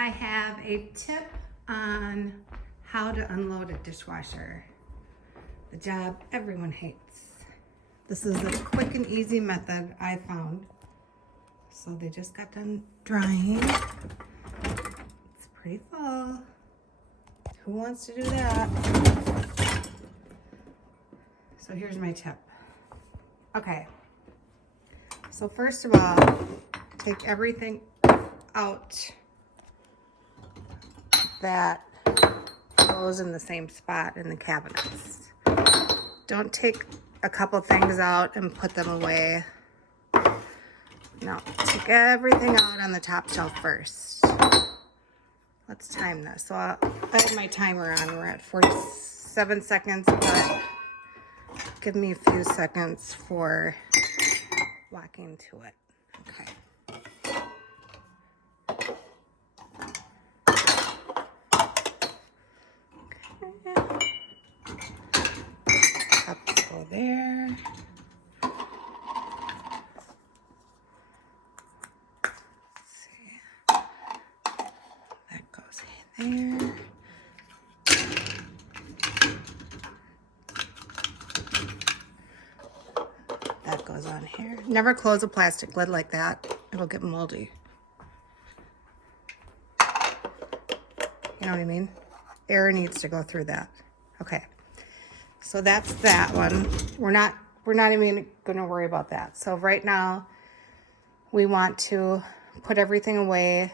I have a tip on how to unload a dishwasher. The job everyone hates. This is a quick and easy method I found. So they just got done drying. It's pretty full. Who wants to do that? So here's my tip. Okay. So first of all, take everything out that goes in the same spot in the cabinets. Don't take a couple things out and put them away. No, take everything out on the top shelf first. Let's time this. So I have my timer on. We're at 47 seconds, but give me a few seconds for walking to it. Okay. Cups go there. Let's see. That goes there. That goes on here. Never close a plastic lid like that. It'll get moldy. You know what I mean? Air needs to go through that. Okay. So that's that one. We're not even going to worry about that. So right now we want to put everything away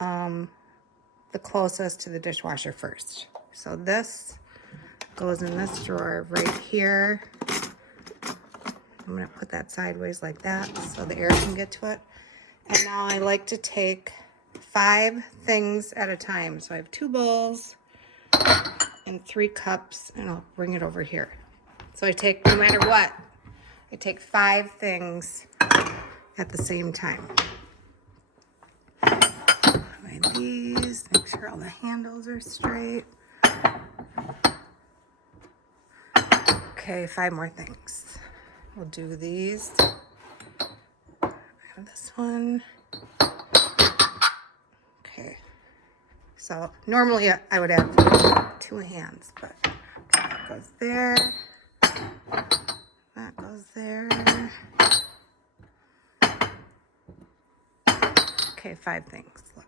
the closest to the dishwasher first. So this goes in this drawer right here. I'm going to put that sideways like that so the air can get to it. And now I like to take 5 things at a time. So I have 2 bowls and 3 cups, and I'll bring it over here. So I take, no matter what, I take 5 things at the same time. Like these, make sure all the handles are straight. Okay, 5 more things. We'll do these. I have this one. Okay. So normally I would have 2 hands, but that goes there. That goes there. Okay, 5 things. Look.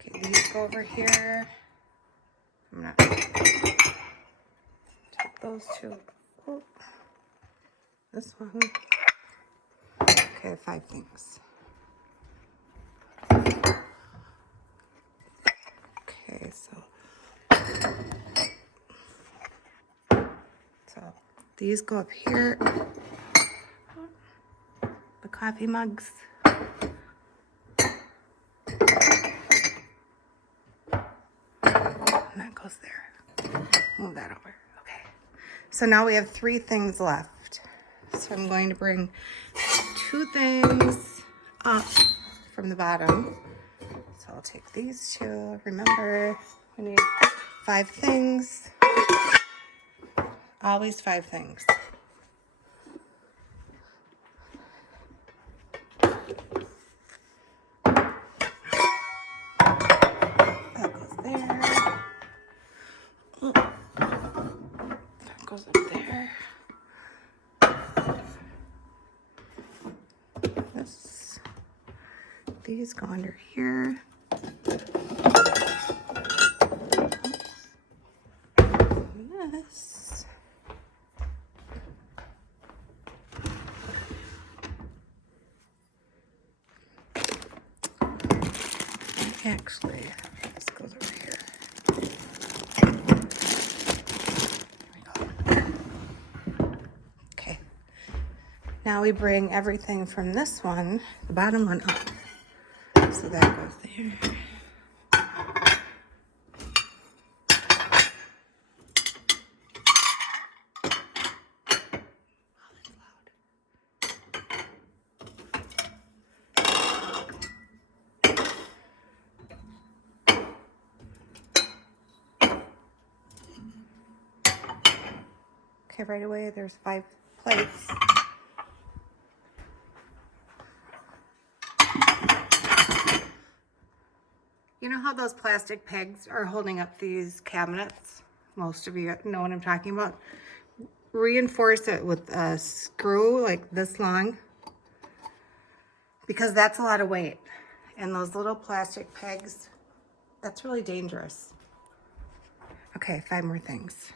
Okay, these go over here. I'm gonna take those 2. Oh. This one. Okay, 5 things. Okay, so these go up here. The coffee mugs. And that goes there. Move that over. Okay. So now we have 3 things left. So I'm going to bring 2 things up from the bottom. So I'll take these 2. Remember, we need 5 things. Always 5 things. That goes there. Oh. That goes up there. These go under here. And this. Actually, this goes over here. There we go. Okay. Now we bring everything from this one, the bottom one, up. So that goes there. Okay, right away there's 5 plates. You know how those plastic pegs are holding up these cabinets? Most of you know what I'm talking about. Reinforce it with a screw like this long, because that's a lot of weight. And those little plastic pegs, that's really dangerous. Okay, 5 more things.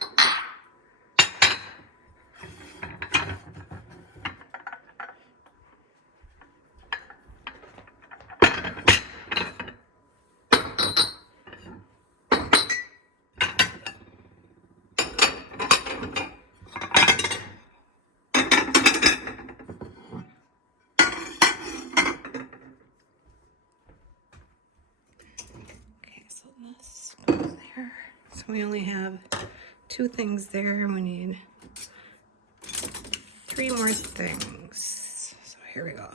Okay, so this goes there. So we only have 2 things there, and we need 3 more things. So here we go.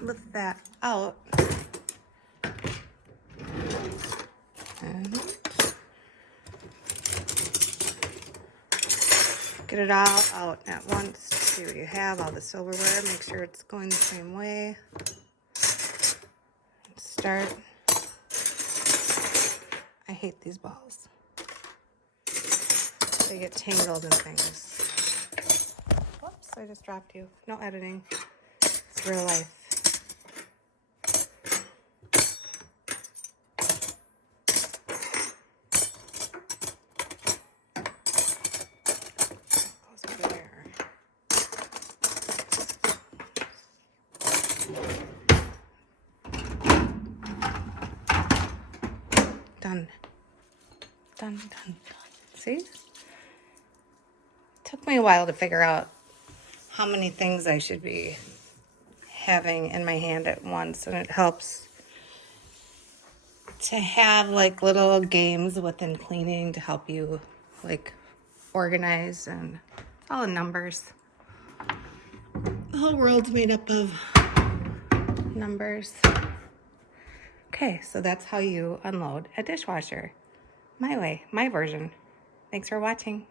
Lift that out. And get it all out at once. See what you have, all the silverware. Make sure it's going the same way. Start. I hate these balls. They get tangled in things. Whoops, I just dropped you. No editing. It's real life. Goes over there. Done. Done, done, done. See? Took me a while to figure out how many things I should be having in my hand at once, and it helps to have like little games within cleaning to help you like organize, and it's all in numbers. The whole world's made up of numbers. Okay, so that's how you unload a dishwasher. My way, my version. Thanks for watching.